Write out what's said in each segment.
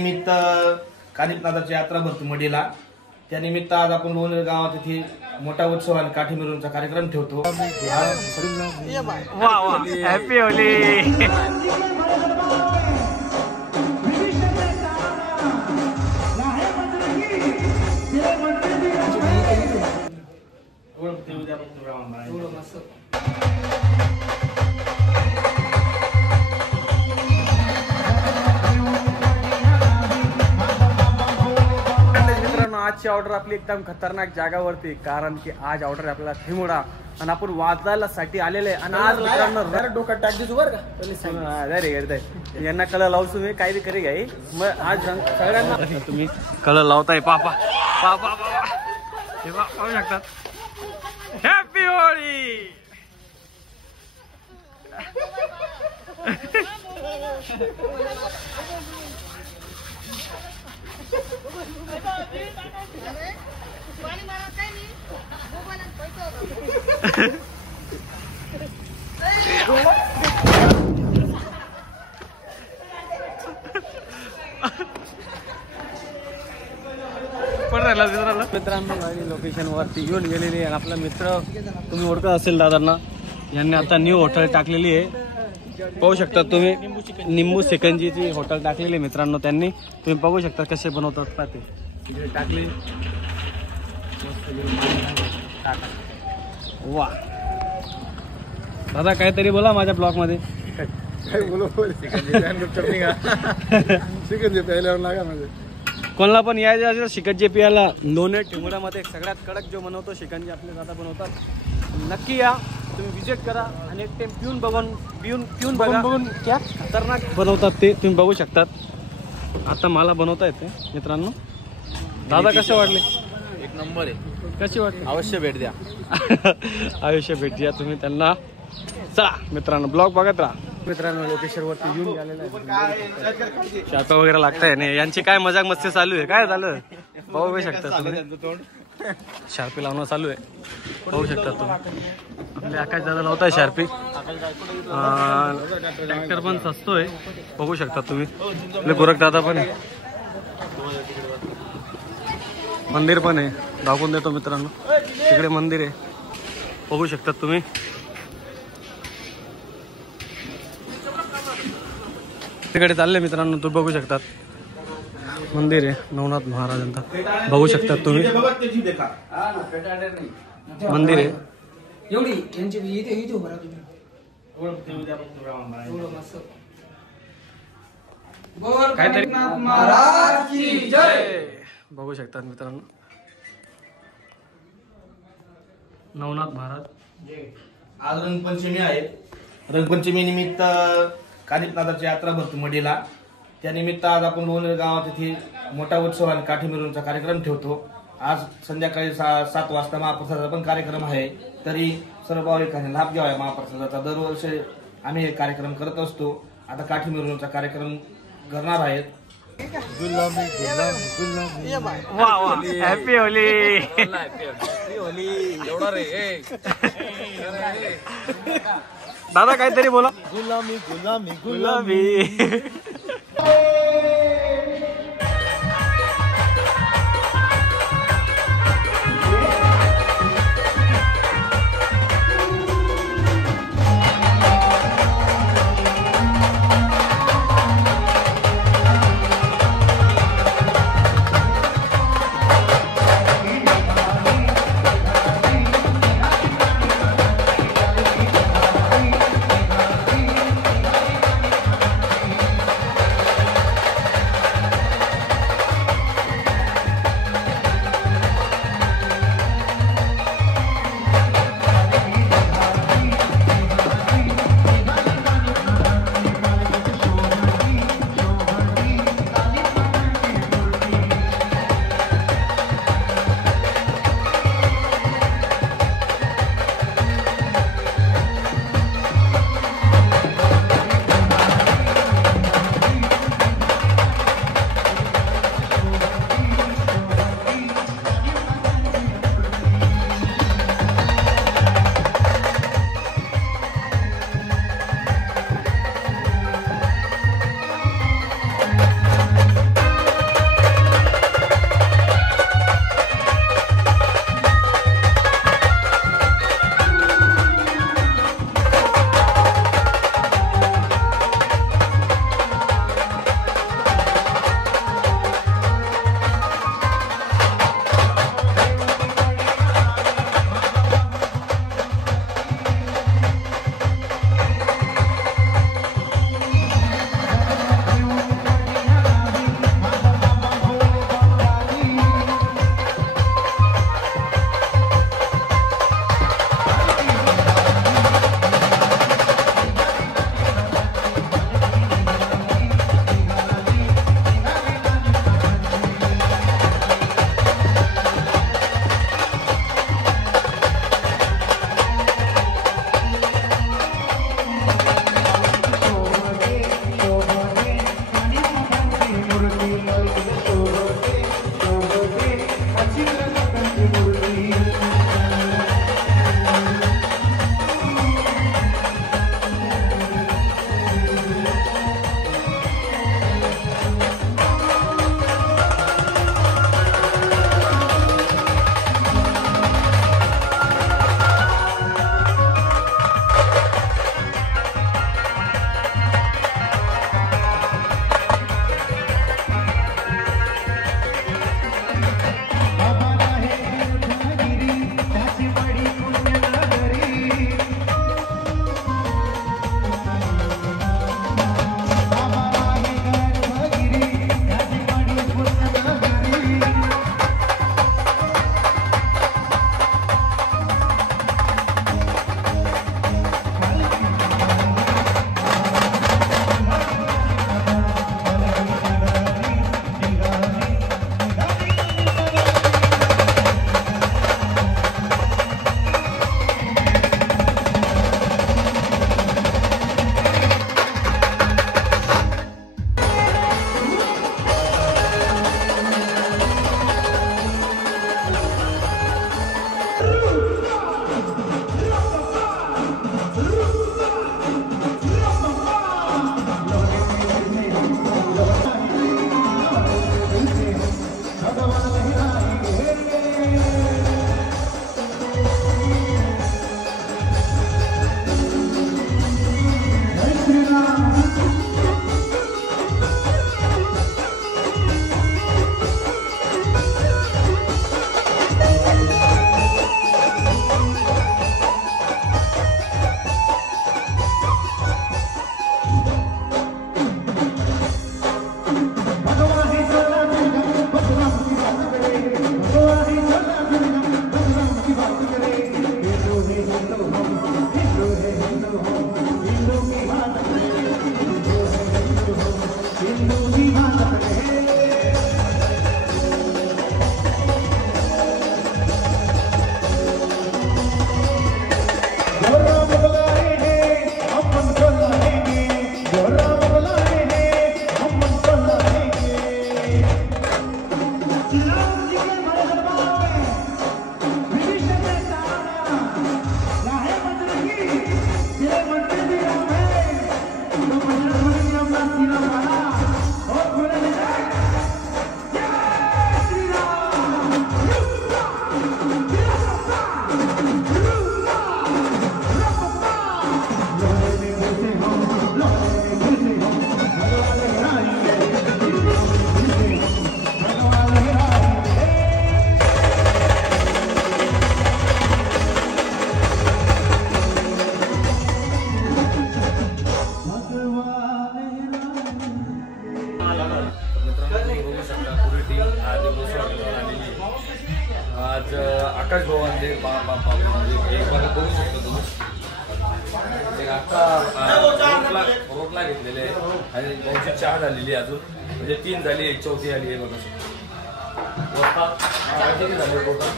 निमित्त कानिपनाथाची यात्रा भरते मडीला. त्यानिमित्त आज आपण लोणेर गावात इथे मोठा उत्सव आणि काठी मिरवणूकचा कार्यक्रम ठेवतो. Happy Holy. आजची ऑर्डर आपली एकदम खतरनाक जागावरती, कारण की आज ऑर्डर आपल्याला थिमुडा आणि आपण वाजायला साठी आलेले आणि आज मित्रांनो डोक्यात टाक देतो बरं का. यांना कलर लावू तुम्ही काही बी करी घ्याई. मग आज सगळ्यांना तुम्ही कलर लावताय. पापा पापा हे पाहू शकतात. हॅपी होळी. मित्रांनो लोकेशन वरती येऊन गेलेली आहे. आपला मित्र तुम्ही ओळखत असेल दादांना, यांनी आता न्यू हॉटेल टाकलेली आहे. पाहू शकता तुम्ही, निंबू सिकंजीची हॉटेल टाकलेली मित्रांनो त्यांनी. तुम्ही बघू शकता कसे बनवतात ते. इकडे टाकले. वा दादा काहीतरी बोला माझ्या ब्लॉग मध्ये. कोणाला पण यायचं असेल शिकंजी पियाला लोणेर टिमुडामध्ये सगळ्यात कडक जो बनवतो शिकंजी आपले दादा बनवतात. नक्की या, तुम्ही विजिट करा आणि एक टाइम पिऊन बघून क्या खतरनाक बनवतात ते तुम्ही बघू शकतात. आता मला बनवता येते मित्रांनो. दादा कसे वाटले? एक नंबर आहे. कशी वाटली? अवश्य भेट द्या. अवश्य भेट द्या तुम्ही त्यांना. चला मित्रांनो ब्लॉग बघत राहा. मित्रांनो लोकेशन वरती येऊन गेलेलं आहे. शापा वगैरे लागताय नाही. यांची काय मजाक मस्ती चालू आहे. काय झालं बघू शकता तुम्ही. शार्पी लावणं चालू आहे. पाहू शकता तुम्ही. आपले आकाश दादा लावताय शार्पी. ट्रॅक्टर पण सस्तोय बघू शकता तुम्ही. आपले गोरख दादा पण आहे. मंदिर पण आहे. दाखवून देतो मित्रांनो. तिकडे मंदिर आहे बघू शकता तुम्ही. तिकडे चालले मित्रांनो तुम्ही बघू शकतात. मंदिर आहे नवनाथ महाराजांचा बघू शकतात तुम्ही. मंदिर आहे. काहीतरी बघू शकतात मित्रांनो. नवनाथ महाराज. आज रंगपंचमी आहे. रंगपंचमी निमित्त कानिपनाथाची यात्रा भरते मडीला. त्यानिमित्त आज आपण लोणेर गावात इथे मोठा उत्सव आणि काठी मिरवणूकचा कार्यक्रम ठेवतो. आज संध्याकाळी 7 वाजता महाप्रसादाचा पण कार्यक्रम आहे. तरी सर्व भाविकांनी लाभ घ्यावा महाप्रसादाचा. दरवर्षी आम्ही हे कार्यक्रम करत असतो. आता काठी मिरवणूकचा कार्यक्रम करणार आहेत. Happy Holy. दादा काहीतरी बोला. गुलामी गुलामी गुलामी. आज आकाश भवानचे एक बघा बघू शकतो तुम्ही एक आता रोटला घेतलेले आहे आणि भाऊची 4 झालेली आहे अजून म्हणजे 3 झाली एक चौथी आली आहे बघा किती झाले टोटल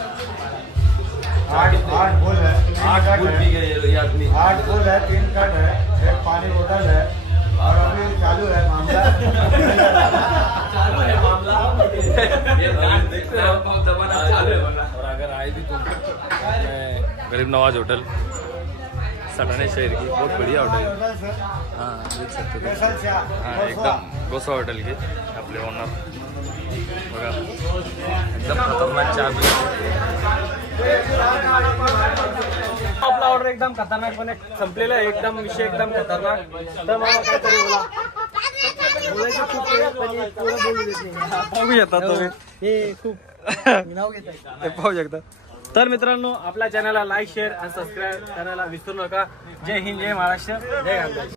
8 फूल है 8 फूल पी गए ये आदमी 8 फूल है 3 कट है एक पानी बोतल है और अभी चालू है मामला देखते हैं चालू है और अगर आए भी तुम गरीब नवाज होटल सटाने शहर की बहुत बढ़िया होटल है हाँ देख सकते हो हाँ एकदम गोसा होटल के अपने ओनर बघा एकदम खतरनाक चहा आपला ऑर्डर एकदम खतरनाकपणे संपलेला आहे एकदम विषय एकदम खतरनाक तर मला काहीतरी बोलायचं खूप आहे पण पोरं बोलू देत नाही पाहू शकता तुम्ही हे खूप नाव घेत आहे पाहू शकता तर मित्रांनो आपल्या चॅनलला लाईक शेअर आणि सबस्क्राईब करायला विसरू नका जय हिंद जय महाराष्ट्र जय गांधी